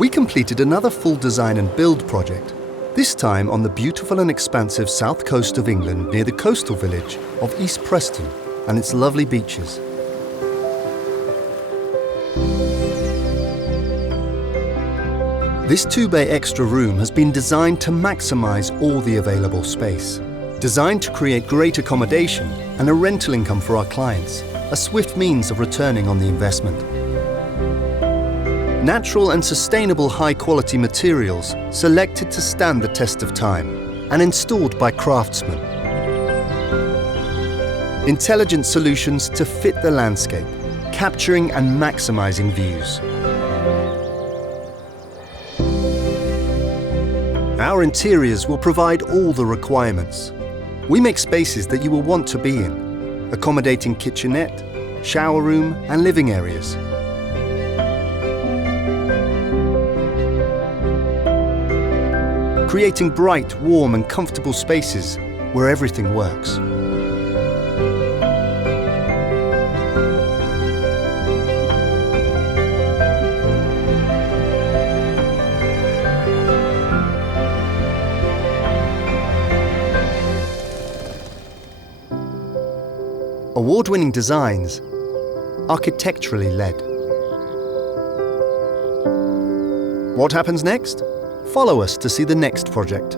We completed another full design and build project, this time on the beautiful and expansive south coast of England near the coastal village of East Preston and its lovely beaches. This 2-bay extra room has been designed to maximise all the available space. Designed to create great accommodation and a rental income for our clients, a swift means of returning on the investment. Natural and sustainable high-quality materials selected to stand the test of time and installed by craftsmen. Intelligent solutions to fit the landscape, capturing and maximising views. Our interiors will provide all the requirements. We make spaces that you will want to be in, accommodating kitchenette, shower room and living areas. Creating bright, warm and comfortable spaces where everything works. Award-winning designs, architecturally led. What happens next? Follow us to see the next project.